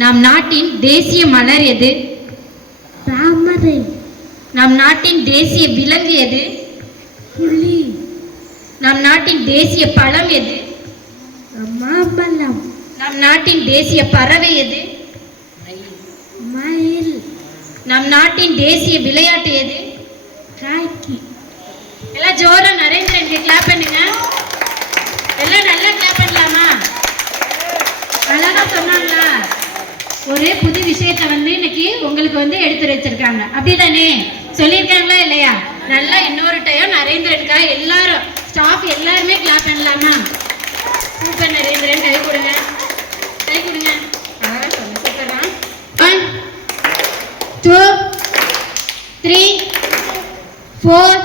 நம் நாட்டின் தேசிய மலர் எது? தாமரை நம் நாட்டின் தேசிய விலங்கு எது? புலி. நம் நாட்டின் தேசிய பழம் எது? மாம்பழம். நம் நாட்டின் தேசிய பறவை எது? மயில். நம் நாட்டின் தேசிய விளையாட்டு எது? காக்கி எல்லாம் ஜோரா நரேந்திரனுக்கு கிளாப் பண்ணுங்க. எல்லாம் நல்லா அழகா சொன்னாங்களா? ஒரு புது விஷயத்தை வந்து இன்னைக்கு உங்களுக்கு வந்து எடுத்து வச்சிருக்காங்க. அப்படிதானே? சொல்லியிருக்காங்களா இல்லையா? நல்லா இன்னொரு டைம் நரேந்திரனுக்கா எல்லாரும் ஸ்டாஃப் எல்லாருமே கிளாப் பண்ணலாமா? சூப்பர் நரேந்திரன் கை கொடுங்க. கை கொடுங்க. One two three four